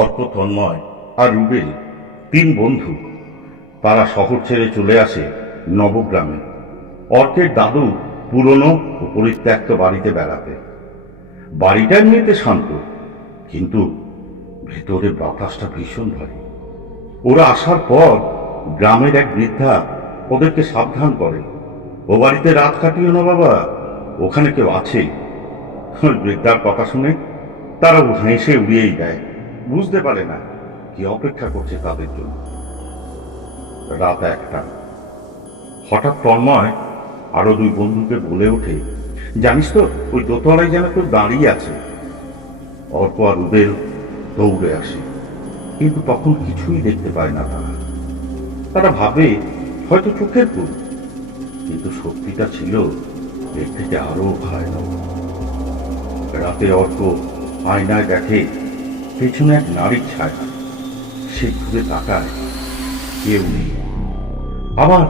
অর্ক, তন্ময় আর রুবেল তিন বন্ধু। তারা শহর ছেড়ে চলে আসে নবগ্রামে অর্কের দাদু পুরনো ও পরিত্যক্ত বাড়িতে বেড়াতে। বাড়িটা এমনিতে শান্ত, কিন্তু ভেতরে বাতাসটা ভীষণ ভারী। ওরা আসার পর গ্রামের এক বৃদ্ধা ওদেরকে সাবধান করে, ও বাড়িতে রাত কাটিও না বাবা, ওখানে কেউ আছে। ওই বৃদ্ধার কথা শুনে তারা হেসে উড়িয়েই দেয়, বুঝতে পারে না কি অপেক্ষা করছে তাদের জন্য। রাত 1টা। হঠাৎ তন্ময় আরো দুই বন্ধুকে বলে ওঠে, জানিস তো ওই দোতলায় যেন কেউ দাঁড়িয়ে আছে। অর্ক আর রুবেল দৌড়ে আসে, কিন্তু তখন কিছুই দেখতে পায় না তারা। তারা ভাবে হয়তো চোখের ভুল, কিন্তু সত্যিটা ছিল এর থেকে আরো ভয়ানক। রাতে অর্ক আয়নায় দেখে পেছনে এক নারীর ছায়া। সে ঘুরে তাকায়, কেউ নেই। আবার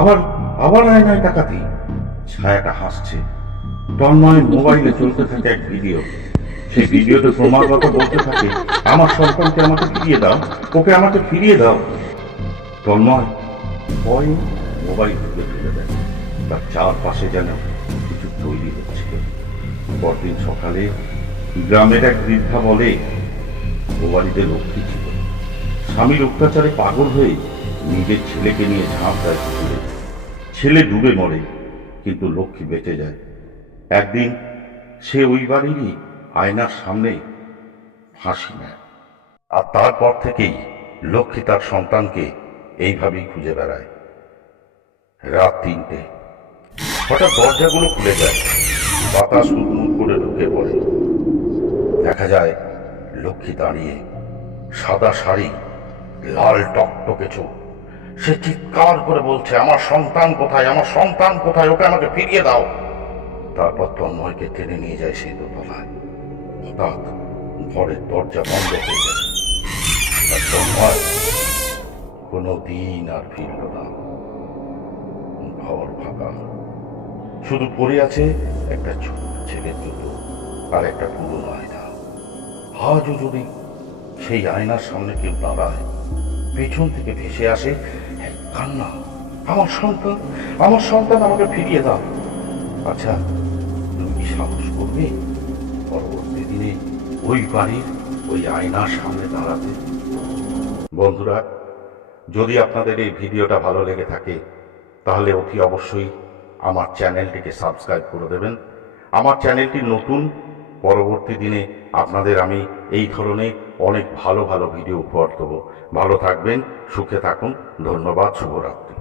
আবার আবার আয়নায় তাকাতে ছায়াটা হাসছে। তন্ময়ের মোবাইলে চলতে থাকে এক ভিডিও। সেই ভিডিওতে ক্রমাগত বলতে থাকে, আমার সন্তানকে আমাকে ফিরিয়ে দাও, ওকে আমাকে ফিরিয়ে দাও। তন্ময় ভয়ে মোবাইল তুলে ফেলে দেয়। তার চারপাশে যেন কিছু তৈরি হচ্ছিল। পরদিন সকালে গ্রামের এক বৃদ্ধা বলে, ও বাড়িতে লক্ষ্মী ছিল। স্বামীর অত্যাচারে পাগল হয়ে নিজের ছেলেকে নিয়ে ঝাঁপ দেয় পুকুরে। ছেলে ডুবে মরে, কিন্তু লক্ষ্মী বেঁচে যায়। একদিন সে ওই বাড়িরই আয়নার সামনে ফাঁসি নেয়। আর তারপর থেকেই লক্ষ্মী তার সন্তানকে এইভাবেই খুঁজে বেড়ায়। রাত 3টে। হঠাৎ দরজাগুলো খুলে যায়, বাতাস হুড়মুড় করে ঢুকে পড়ে। দেখা যায় লক্ষ্মী দাঁড়িয়ে, সাদা শাড়ি, লাল টকটকে চোখ। সে চিৎকার করে বলছে, আমার সন্তান কোথায়, আমার সন্তান কোথায়, ওকে আমাকে ফিরিয়ে দাও। তারপর তন্ময়কে টেনে নিয়ে যায় সেই দোতলায়। হঠাৎ ঘরের দরজা বন্ধ হয়ে যায়, আর তন্ময় কোনো দিন আর ফিরল না। ঘর ফাঁকা, শুধু পড়ে আছে একটা ছোট ছেলের জুতো আর একটা পুরনো আয়না। আজও যদি সেই আয়নার সামনে কেউ দাঁড়ায়, পেছন থেকে ভেসে আসে এক কান্না, আমার সন্তান, আমার সন্তান, আমাকে ফিরিয়ে দাও। আচ্ছা, তুমি কি সাহস করবে পরবর্তী দিনে ওই বাড়ির ওই আয়নার সামনে দাঁড়াতে? বন্ধুরা, যদি আপনাদের এই ভিডিওটা ভালো লেগে থাকে তাহলে অতি অবশ্যই আমার চ্যানেলটিকে সাবস্ক্রাইব করে দেবেন। আমার চ্যানেলটি নতুন, পরবর্তী দিনে আপনাদের আমি এই ধরনের অনেক ভালো ভালো ভিডিও উপহার দেবো। ভালো থাকবেন, সুখে থাকুন। ধন্যবাদ, শুভরাত্রি।